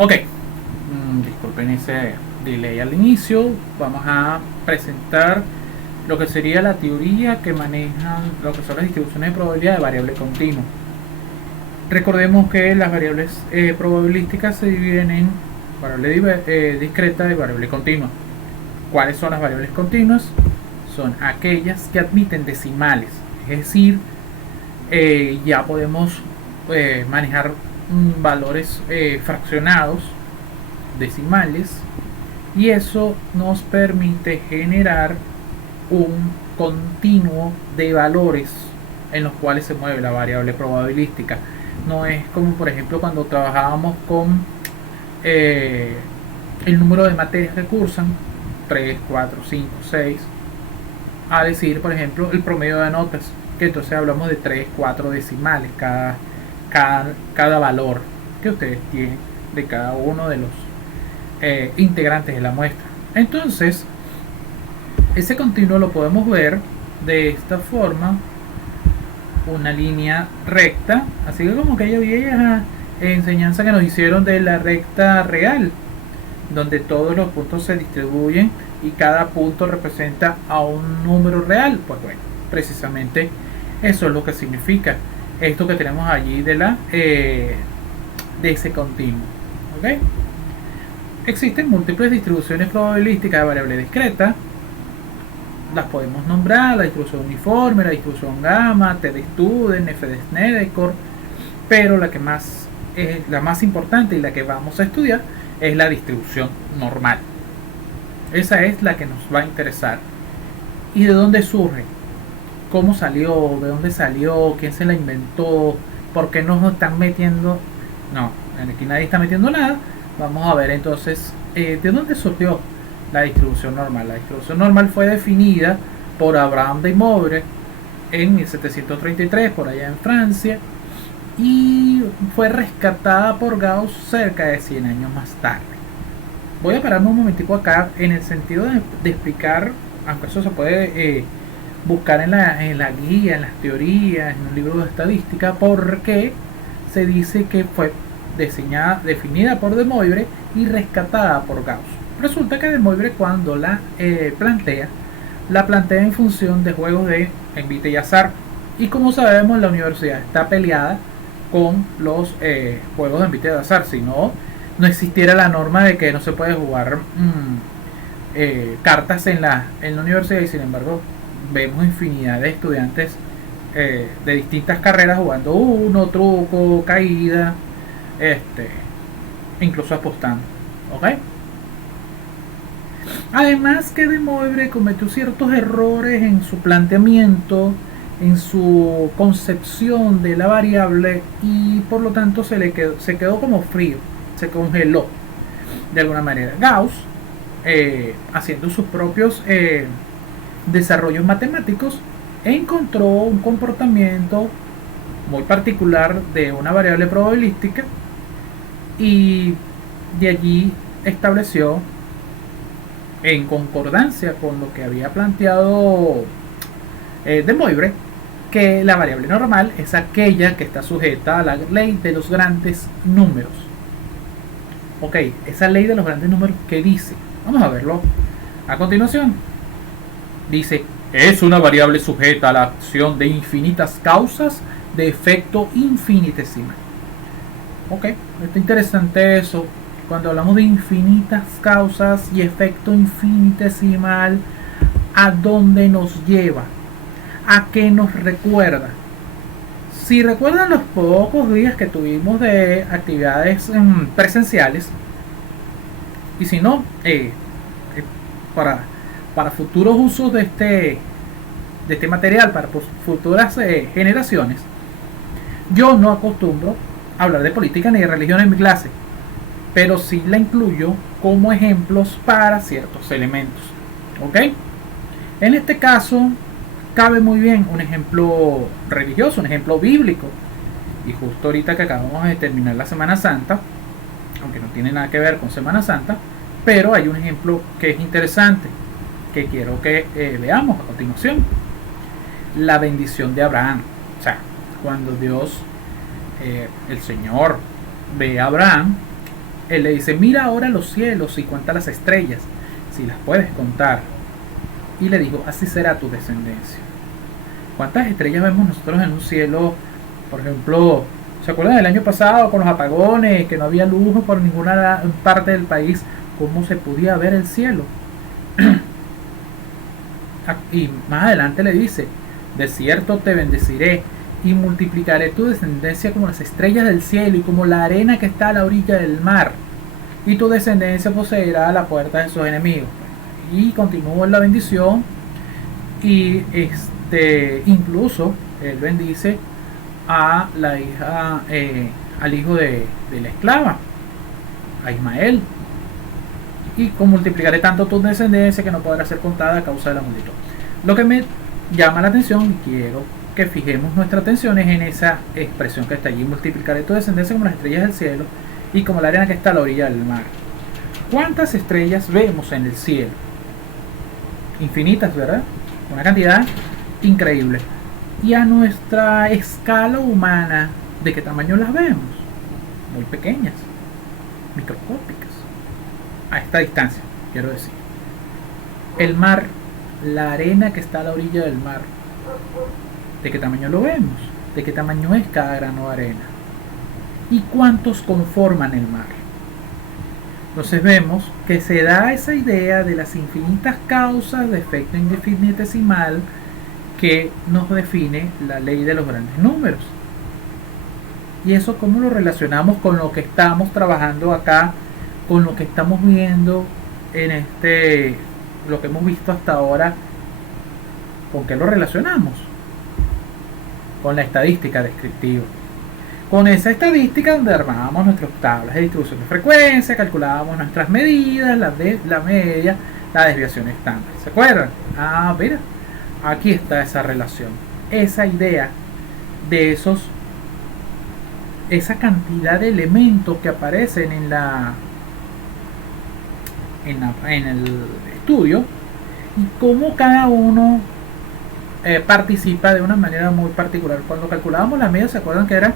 Ok, disculpen ese delay al inicio. Vamos a presentar lo que sería la teoría que manejan lo que son las distribuciones de probabilidad de variable continua. Recordemos que las variables probabilísticas se dividen en variable discreta y variable continua. ¿Cuáles son las variables continuas? Son aquellas que admiten decimales, es decir, ya podemos manejar valores fraccionados, decimales, y eso nos permite generar un continuo de valores en los cuales se mueve la variable probabilística. No es como por ejemplo cuando trabajábamos con el número de materias que cursan, 3, 4, 5, 6, a decir por ejemplo el promedio de notas, que entonces hablamos de 3, 4 decimales cada valor que ustedes tienen de cada uno de los integrantes de la muestra. Entonces ese continuo lo podemos ver de esta forma, una línea recta, así que como aquella vieja enseñanza que nos hicieron de la recta real, donde todos los puntos se distribuyen y cada punto representa a un número real. Pues bueno, precisamente eso es lo que significa esto que tenemos allí de ese continuo. ¿Okay? Existen múltiples distribuciones probabilísticas de variable discreta. Las podemos nombrar: la distribución uniforme, la distribución gamma, T de Student, F de Snedeker, pero la que más es la más importante y la que vamos a estudiar es la distribución normal. Esa es la que nos va a interesar. ¿Y de dónde surge? ¿Cómo salió? ¿De dónde salió? ¿Quién se la inventó? ¿Por qué nos están metiendo? No, aquí nadie está metiendo nada. Vamos a ver entonces de dónde surgió la distribución normal. La distribución normal fue definida por Abraham de Moivre en 1733 por allá en Francia, y fue rescatada por Gauss cerca de 100 años más tarde. Voy a pararme un momentico acá en el sentido de explicar, aunque eso se puede buscar en la guía, en las teorías, en un libro de estadística, porque se dice que fue definida por de Moivre y rescatada por Gauss. Resulta que de Moivre, cuando la plantea en función de juegos de envite y azar, y como sabemos la universidad está peleada con los juegos de envite y azar. Si no existiera la norma de que no se puede jugar cartas en la universidad, y sin embargo vemos infinidad de estudiantes de distintas carreras jugando truco, caída, incluso apostando. ¿Ok? Además que de Moivre cometió ciertos errores en su planteamiento, en su concepción de la variable, y por lo tanto se quedó como frío, se congeló de alguna manera. Gauss, haciendo sus propios desarrollos matemáticos, encontró un comportamiento muy particular de una variable probabilística, y de allí estableció, en concordancia con lo que había planteado de Moivre, que la variable normal es aquella que está sujeta a la ley de los grandes números. Ok, esa ley de los grandes números, ¿qué dice? Vamos a verlo a continuación. Dice: es una variable sujeta a la acción de infinitas causas de efecto infinitesimal. Ok, está interesante eso. Cuando hablamos de infinitas causas y efecto infinitesimal, ¿a dónde nos lleva? ¿A qué nos recuerda? Si recuerdan los pocos días que tuvimos de actividades presenciales, y si no, para futuros usos de este material, para futuras generaciones, yo no acostumbro a hablar de política ni de religión en mi clase, pero sí la incluyo como ejemplos para ciertos elementos. ¿Ok? En este caso cabe muy bien un ejemplo religioso, un ejemplo bíblico, y justo ahorita que acabamos de terminar la Semana Santa, aunque no tiene nada que ver con Semana Santa, pero hay un ejemplo que es interesante, que quiero que veamos a continuación: la bendición de Abraham. O sea, cuando Dios, el Señor, ve a Abraham él le dice, mira ahora los cielos y cuenta las estrellas, si las puedes contar. Y le dijo, así será tu descendencia. ¿Cuántas estrellas vemos nosotros en un cielo? Por ejemplo, ¿se acuerdan del año pasado con los apagones, que no había luz por ninguna parte del país? ¿Cómo se podía ver el cielo? Y más adelante le dice, de cierto te bendeciré y multiplicaré tu descendencia como las estrellas del cielo y como la arena que está a la orilla del mar, y tu descendencia poseerá la puerta de sus enemigos. Y continúa la bendición, y incluso él bendice a la hija, al hijo de la esclava, a Ismael, y multiplicaré tanto tu descendencia que no podrá ser contada a causa de la multitud. Lo que me llama la atención y quiero que fijemos nuestra atención es en esa expresión que está allí: multiplicaré tu descendencia como las estrellas del cielo y como la arena que está a la orilla del mar. ¿Cuántas estrellas vemos en el cielo? Infinitas, ¿verdad? Una cantidad increíble. Y a nuestra escala humana, ¿de qué tamaño las vemos? Muy pequeñas, microscópicas. A esta distancia, quiero decir. El mar, la arena que está a la orilla del mar, ¿de qué tamaño lo vemos? ¿De qué tamaño es cada grano de arena? ¿Y cuántos conforman el mar? Entonces vemos que se da esa idea de las infinitas causas de efecto infinitesimal que nos define la ley de los grandes números. Y eso, ¿cómo lo relacionamos con lo que estamos trabajando acá, con lo que estamos viendo en lo que hemos visto hasta ahora? ¿Con qué lo relacionamos? Con la estadística descriptiva. Con esa estadística donde armábamos nuestras tablas de distribución de frecuencia, calculábamos nuestras medidas, la media, la desviación estándar. ¿Se acuerdan? Ah, mira, aquí está esa relación, esa idea de esa cantidad de elementos que aparecen en el estudio, y cómo cada uno participa de una manera muy particular. Cuando calculábamos la media, ¿se acuerdan que era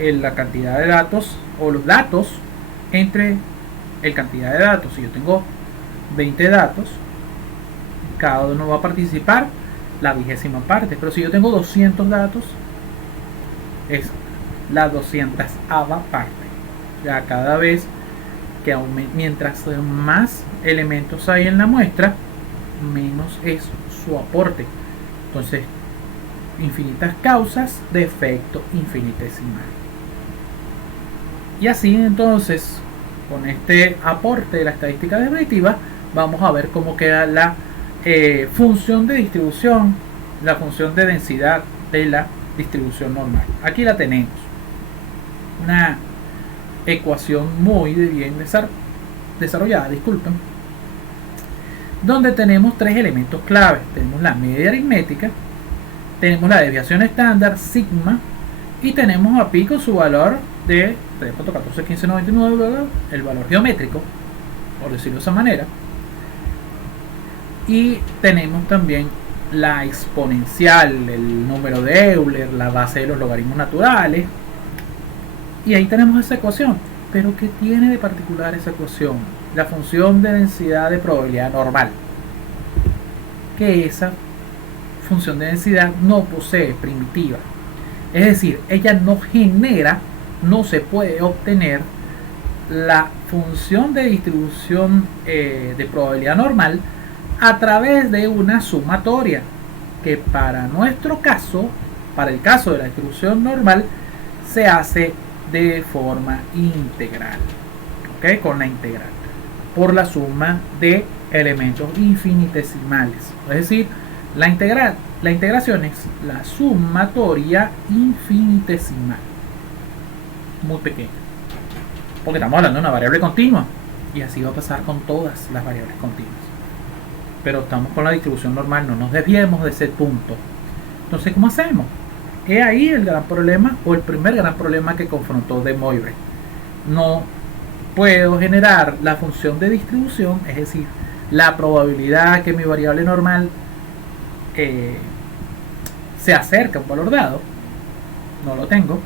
la cantidad de datos o los datos entre el cantidad de datos? Si yo tengo 20 datos, cada uno va a participar la 20ª parte, pero si yo tengo 200 datos, es la 200ª parte. Ya cada vez que mientras más elementos hay en la muestra, menos es su aporte. Entonces, infinitas causas de efecto infinitesimal. Y así entonces, con este aporte de la estadística descriptiva, vamos a ver cómo queda la función de distribución, la función de densidad de la distribución normal. Aquí la tenemos, una ecuación muy bien desarrollada, disculpen, donde tenemos tres elementos claves. Tenemos la media aritmética, tenemos la desviación estándar, sigma, y tenemos a pi con su valor de 3.141599, ¿verdad? El valor geométrico, por decirlo de esa manera. Y tenemos también la exponencial, el número de Euler, la base de los logaritmos naturales. Y ahí tenemos esa ecuación. Pero ¿qué tiene de particular esa ecuación? La función de densidad de probabilidad normal. Que esa función de densidad no posee primitiva. Es decir, ella no genera, no se puede obtener la función de distribución de probabilidad normal a través de una sumatoria, que para nuestro caso, para el caso de la distribución normal, se hace de forma integral, ¿ok? Con la integral, por la suma de elementos infinitesimales. Es decir, la integración es la sumatoria infinitesimal, muy pequeña, porque estamos hablando de una variable continua, y así va a pasar con todas las variables continuas. Pero estamos con la distribución normal, no nos desviemos de ese punto. Entonces, ¿cómo hacemos? Es ahí el gran problema, o el primer gran problema que confrontó De Moivre. No puedo generar la función de distribución, es decir, la probabilidad que mi variable normal se acerca a un valor dado. No lo tengo.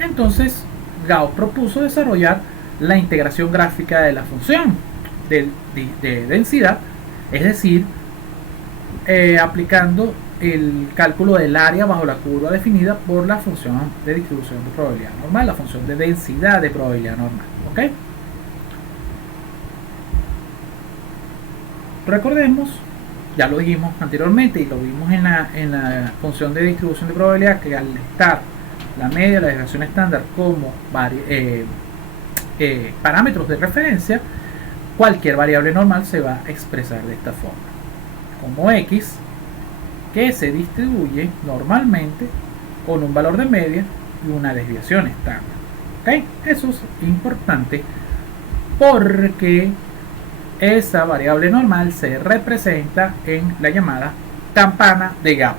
Entonces Gauss propuso desarrollar la integración gráfica de la función de densidad, es decir, aplicando el cálculo del área bajo la curva definida por la función de distribución de probabilidad normal, la función de densidad de probabilidad normal. ¿Ok? Recordemos, ya lo dijimos anteriormente y lo vimos en la función de distribución de probabilidad, que al estar la media, la desviación estándar como parámetros de referencia, cualquier variable normal se va a expresar de esta forma, como x, que se distribuye normalmente con un valor de media y una desviación estándar. ¿Okay? Eso es importante porque esa variable normal se representa en la llamada campana de Gauss,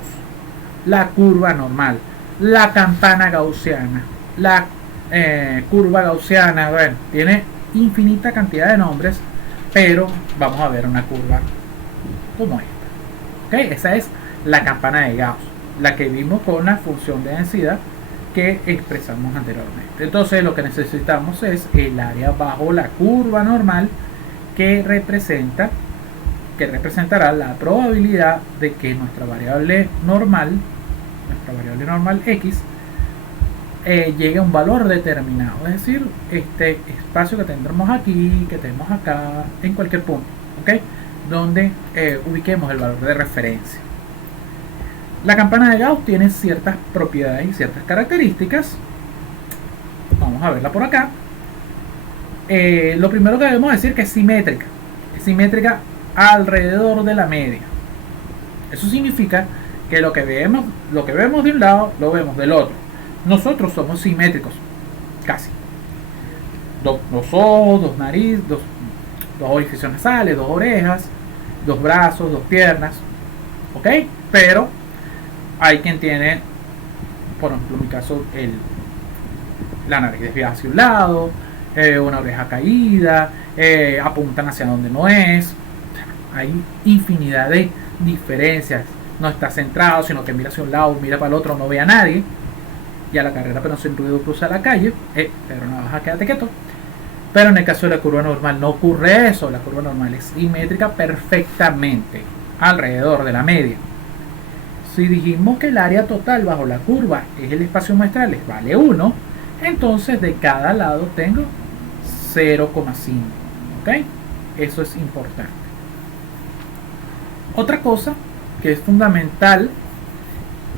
la curva normal, la campana gaussiana, la curva gaussiana. Bueno, tiene infinita cantidad de nombres, pero vamos a ver una curva como esta. ¿Okay? Esa es la campana de Gauss, la que vimos con la función de densidad que expresamos anteriormente. Entonces lo que necesitamos es el área bajo la curva normal, que representará la probabilidad de que nuestra variable normal x llegue a un valor determinado, es decir, este espacio que tendremos aquí, que tenemos acá, en cualquier punto, ¿okay? Donde ubiquemos el valor de referencia. La campana de Gauss tiene ciertas propiedades y ciertas características. Vamos a verla por acá. Lo primero que debemos decir que es simétrica. Es simétrica alrededor de la media. Eso significa que lo que vemos de un lado, lo vemos del otro. Nosotros somos simétricos, casi. Dos ojos, dos narices, dos orificios nasales, dos orejas, dos brazos, dos piernas. ¿Ok? Pero hay quien tiene, por ejemplo, en mi caso, la nariz desviada hacia un lado, una oreja caída, apuntan hacia donde no es. Hay infinidad de diferencias. No está centrado, sino que mira hacia un lado, mira para el otro, no ve a nadie. Y a la carrera, pero no se ruido, cruza la calle. Pedro Navaja, quédate quieto. Pero en el caso de la curva normal no ocurre eso. La curva normal es simétrica perfectamente alrededor de la media. Si dijimos que el área total bajo la curva es el espacio muestral, vale 1, entonces de cada lado tengo 0,5. ¿Ok? Eso es importante. Otra cosa que es fundamental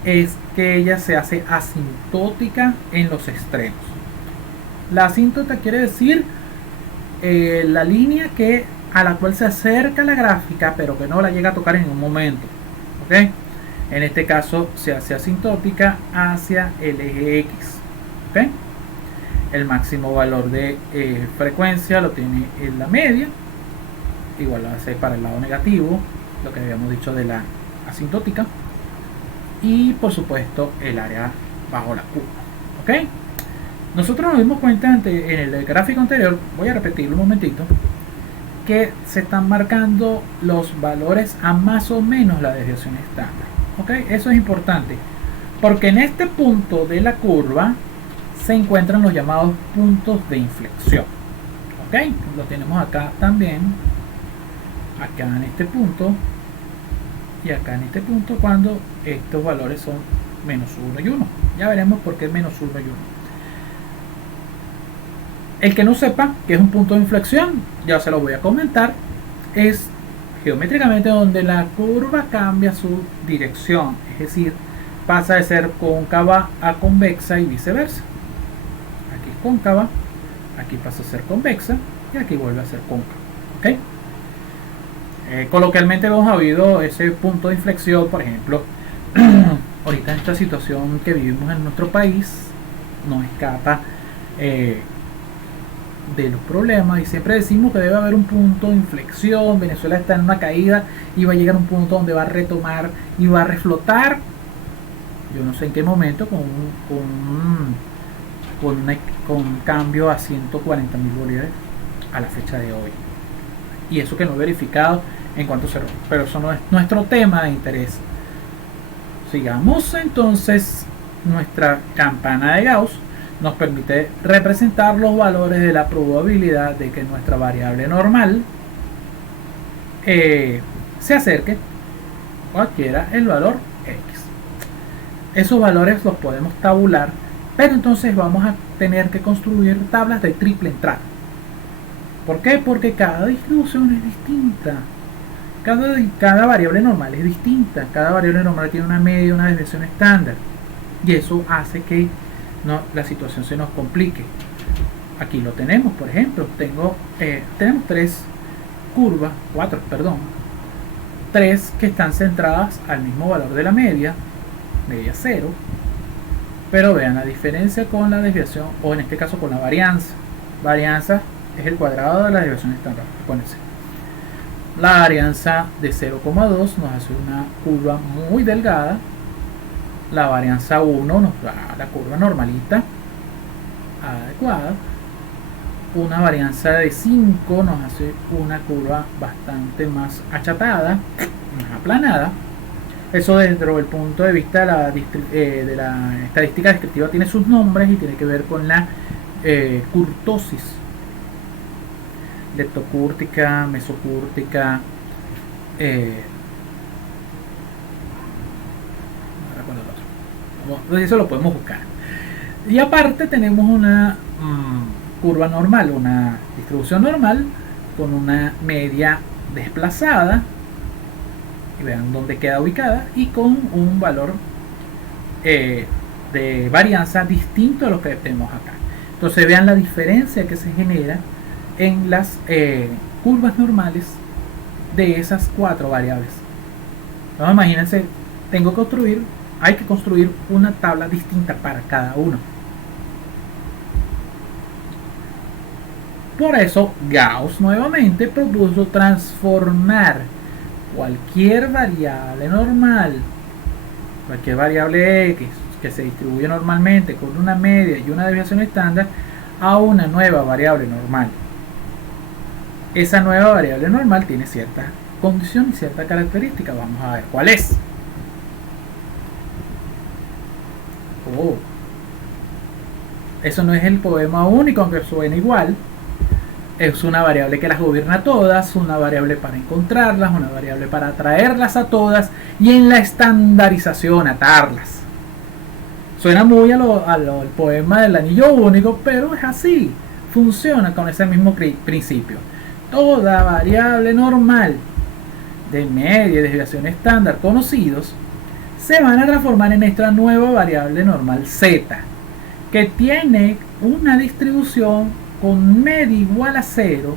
es que ella se hace asintótica en los extremos. La asíntota quiere decir la línea a la cual se acerca la gráfica, pero que no la llega a tocar en un momento. ¿Ok? En este caso se hace asintótica hacia el eje X. ¿Ok? El máximo valor de frecuencia lo tiene en la media. Igual va a ser para el lado negativo, lo que habíamos dicho de la asintótica. Y por supuesto el área bajo la curva. ¿Ok? Nosotros nos dimos cuenta en el gráfico anterior, voy a repetirlo un momentito, que se están marcando los valores a más o menos la desviación estándar. ¿Ok? Eso es importante, porque en este punto de la curva se encuentran los llamados puntos de inflexión. ¿Ok? Lo tenemos acá también, acá en este punto y acá en este punto, cuando estos valores son menos 1 y 1. Ya veremos por qué menos 1 y 1. El que no sepa que es un punto de inflexión, ya se lo voy a comentar, es geométricamente donde la curva cambia su dirección, es decir, pasa de ser cóncava a convexa y viceversa. Aquí es cóncava, aquí pasa a ser convexa y aquí vuelve a ser cóncava. ¿Ok? Coloquialmente hemos habido ese punto de inflexión, por ejemplo, ahorita en esta situación que vivimos en nuestro país, no escapa de los problemas, y siempre decimos que debe haber un punto de inflexión. Venezuela está en una caída y va a llegar a un punto donde va a retomar y va a reflotar, yo no sé en qué momento, con un cambio a 140.000 bolívares a la fecha de hoy, y eso que no he verificado en cuanto cerró, pero eso no es nuestro tema de interés. Sigamos entonces nuestra campana de Gauss. nos permite representar los valores de la probabilidad de que nuestra variable normal se acerque o adquiera el valor X. Esos valores los podemos tabular, pero entonces vamos a tener que construir tablas de triple entrada. ¿Por qué? Porque cada distribución es distinta. Cada variable normal es distinta. Cada variable normal tiene una media y una desviación estándar. Y eso hace que la situación se nos complique. Aquí lo tenemos, por ejemplo. Tenemos tres que están centradas al mismo valor de la media 0. Pero vean la diferencia con la desviación, o en este caso con la varianza. Varianza es el cuadrado de la desviación estándar. Acuérdense. La varianza de 0,2 nos hace una curva muy delgada. La varianza 1 nos da la curva normalita, adecuada. Una varianza de 5 nos hace una curva bastante más achatada, más aplanada. Eso dentro del punto de vista de la estadística descriptiva tiene sus nombres y tiene que ver con la curtosis. Leptocúrtica, mesocúrtica, eso lo podemos buscar. Y aparte tenemos una curva normal, una distribución normal con una media desplazada, y vean dónde queda ubicada, y con un valor de varianza distinto a lo que tenemos acá. Entonces vean la diferencia que se genera en las curvas normales de esas cuatro variables. Entonces imagínense, hay que construir una tabla distinta para cada uno. Por eso Gauss nuevamente propuso transformar cualquier variable normal, cualquier variable X que se distribuye normalmente con una media y una desviación estándar, a una nueva variable normal. Esa nueva variable normal tiene ciertas condiciones y ciertas características. Vamos a ver cuál es. Eso no es el poema único, aunque suena igual. Es una variable que las gobierna todas, una variable para encontrarlas, una variable para atraerlas a todas, y en la estandarización atarlas. Suena muy al poema del anillo único, pero es así. Funciona con ese mismo principio. Toda variable normal de media y desviación estándar conocidos se van a transformar en esta nueva variable normal z, que tiene una distribución con media igual a 0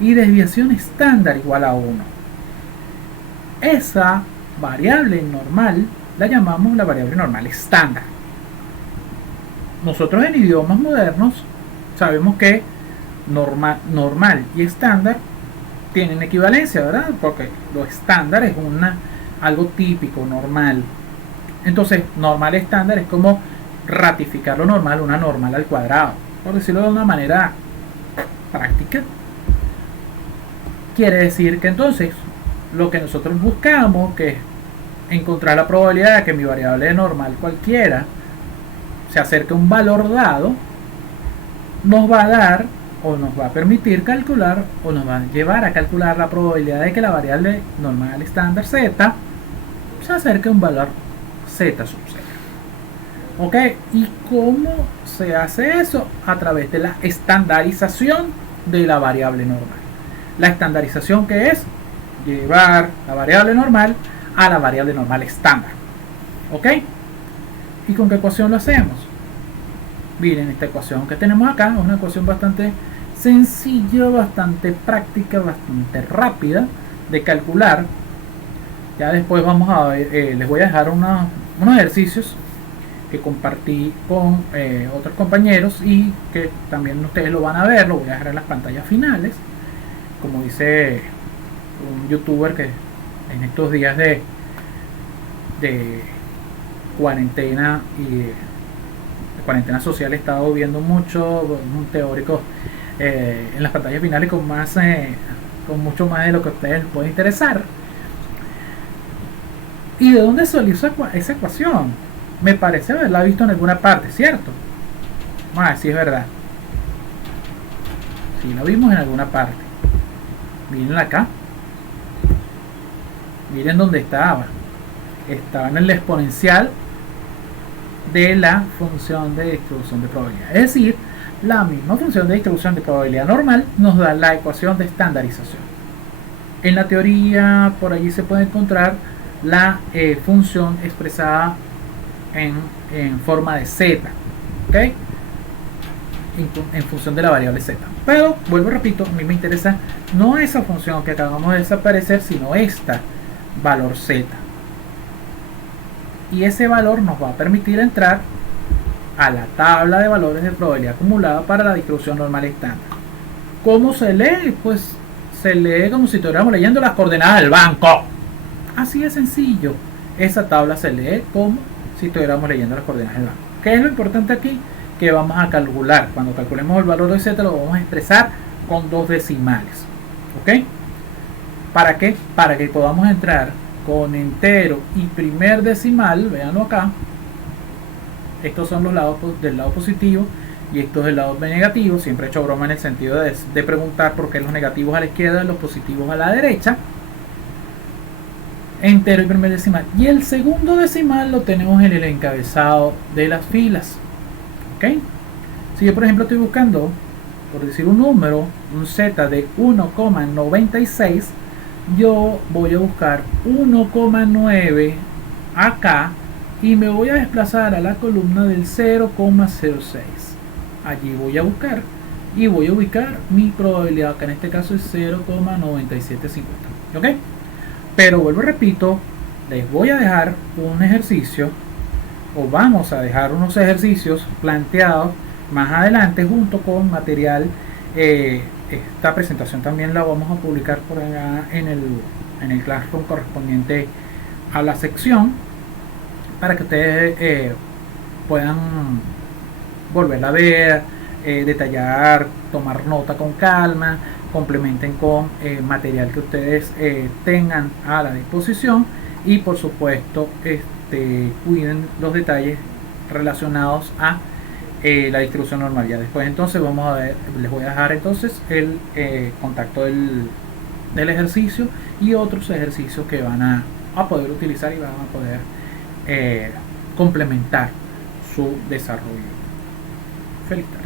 y desviación estándar igual a 1. Esa variable normal la llamamos la variable normal estándar. Nosotros en idiomas modernos sabemos que normal y estándar tienen equivalencia, ¿verdad? Porque lo estándar es algo típico, normal. Entonces, normal estándar es como ratificar lo normal, una normal al cuadrado, por decirlo de una manera práctica. Quiere decir que entonces lo que nosotros buscamos, que es encontrar la probabilidad de que mi variable normal cualquiera se acerque a un valor dado, nos va a dar o nos va a permitir calcular o nos va a llevar a calcular la probabilidad de que la variable normal estándar z se acerque a un valor z sub 0. ¿Ok? ¿Y cómo se hace eso? A través de la estandarización de la variable normal. La estandarización, que es llevar la variable normal a la variable normal estándar. ¿Ok? ¿Y con qué ecuación lo hacemos? Miren, esta ecuación que tenemos acá es una ecuación bastante sencilla, bastante práctica, bastante rápida de calcular. Ya después vamos a ver, les voy a dejar unos ejercicios que compartí con otros compañeros y que también ustedes lo van a ver. Lo voy a dejar en las pantallas finales, como dice un youtuber que en estos días de cuarentena y de cuarentena social he estado viendo mucho, un teórico en las pantallas finales con mucho más de lo que a ustedes les puede interesar. ¿Y de dónde salió esa ecuación? Me parece haberla visto en alguna parte, ¿cierto? Vamos a ver si es verdad. Si lo vimos en alguna parte. Miren acá. Miren dónde estaba. Estaba en el exponencial de la función de distribución de probabilidad. Es decir, la misma función de distribución de probabilidad normal nos da la ecuación de estandarización. En la teoría, por allí se puede encontrar la función expresada en forma de z, ¿ok? En función de la variable z. Pero, vuelvo y repito, a mí me interesa no esa función que acabamos de desaparecer, sino esta, valor z. Y ese valor nos va a permitir entrar a la tabla de valores de probabilidad acumulada para la distribución normal estándar. ¿Cómo se lee? Pues se lee como si estuviéramos leyendo las coordenadas del banco. Así de sencillo. Esa tabla se lee como si estuviéramos leyendo las coordenadas del banco. ¿Qué es lo importante aquí? Que vamos a calcular. Cuando calculemos el valor de z lo vamos a expresar con 2 decimales. ¿Ok? ¿Para qué? Para que podamos entrar con entero y primer decimal. Véanlo acá. Estos son los lados del lado positivo y estos del lado negativo. Siempre he hecho broma en el sentido de preguntar por qué los negativos a la izquierda y los positivos a la derecha. Entero y primer decimal. Y el segundo decimal lo tenemos en el encabezado de las filas. ¿Ok? Si yo por ejemplo estoy buscando, por decir un número, un z de 1,96, yo voy a buscar 1,9 acá y me voy a desplazar a la columna del 0,06. Allí voy a buscar y voy a ubicar mi probabilidad, que en este caso es 0,9750. ¿Ok? Pero vuelvo y repito, les voy a dejar un ejercicio, o vamos a dejar unos ejercicios planteados más adelante junto con material. Esta presentación también la vamos a publicar por acá en el Classroom correspondiente a la sección, para que ustedes puedan volverla a ver, detallar, tomar nota con calma, complementen con material que ustedes tengan a la disposición y por supuesto cuiden los detalles relacionados a la distribución normal. Ya después entonces vamos a ver, les voy a dejar entonces el contacto del ejercicio y otros ejercicios que van a poder utilizar y van a poder complementar su desarrollo. Feliz tarde.